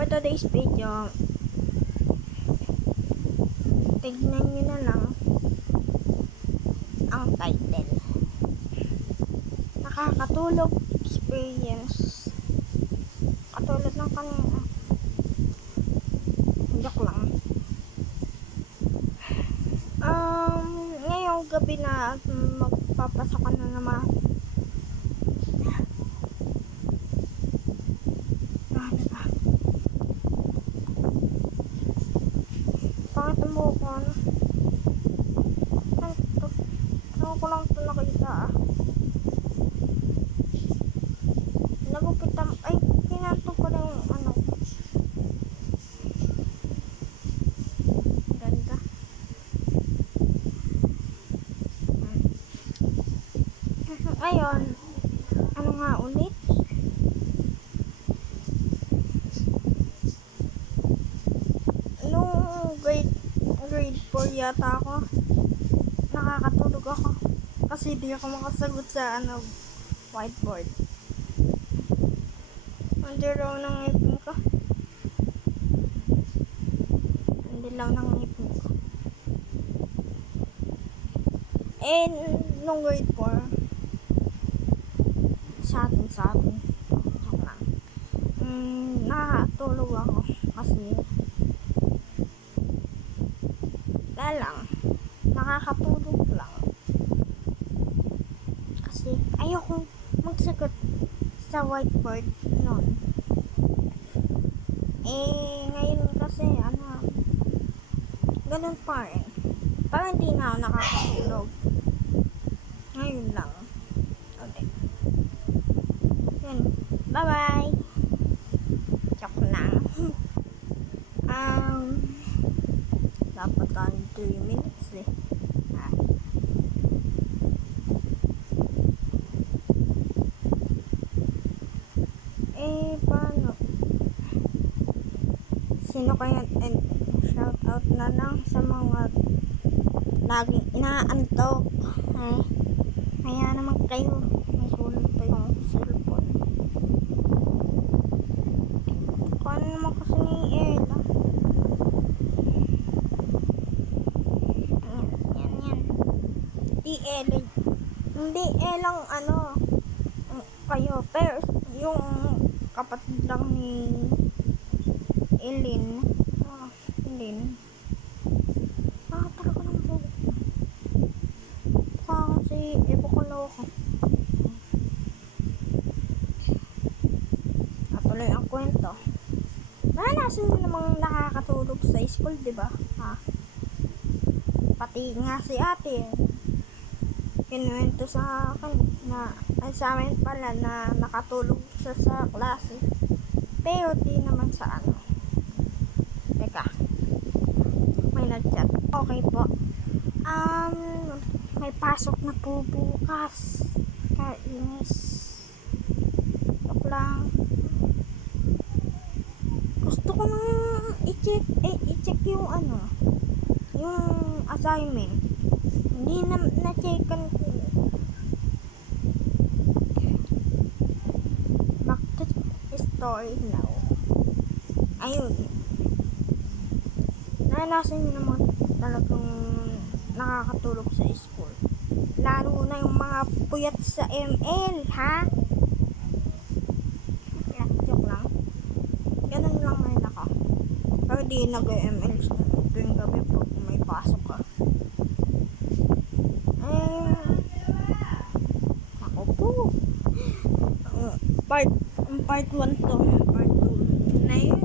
For today's video, tignan nyo na lang ang title. Nakakatulog experience. Katulad ng kanina. Joke lang. Ngayong gabi na magpapasok ka na naman. Pangit ang buhok ko, ano? Ano ko lang ito nakita, Nagupitan, ay, kinanto ko lang yung ano. Ganda. Ayun. Ano nga ulit? Nung grade 4 yata ako, nakakatulog ako kasi di ako makasagot sa whiteboard. Hindi raw ng ngipin ko. Hindi lang ng ngipin ko. And nung grade 4, sa atin joke lang, nakatulog ako kasi lang, nakakatulog lang kasi ayoko magsagot sa whiteboard noon. Ngayon kasi ganun pa rin, parang hindi na ako nakakatulog ngayon lang ulit. Yun, bye bye, joke lang. Dapat 3 minutes paano? Sino kaya, and shout out na lang sa mga laging inaantok. Kaya naman kayo, may sulat pa yung cellphone. Kung ano naman kasi ni Ella. Hindi elang kayo, pero yung kapatid lang ni Elin. Elin. Talaga ng buhok. Baka kasi ibukalo ko. Tuloy ang kwento. Naranasan nyo namang nakakatulog sa school, diba? Pati nga si ate, kinuwento sa akin na sa amin pala na nakatulog siya sa klase, pero di naman sa teka, may nag-chat. Okay po, may pasok na po bukas, kainis. Joke lang. Gusto ko nang i-check yung yung assignment. Hindi na-checkan ko. Back to story now. Ayun. Naranasan nyo naman talagang nakakatulog sa school. Lalo na yung mga puyat sa ML, ha? Joke lang. Ganun lang rin ako. Pero di nag-ML tuwing gabi pag may pasok ka. Ako po. Part 1 to. Part 2 na yun.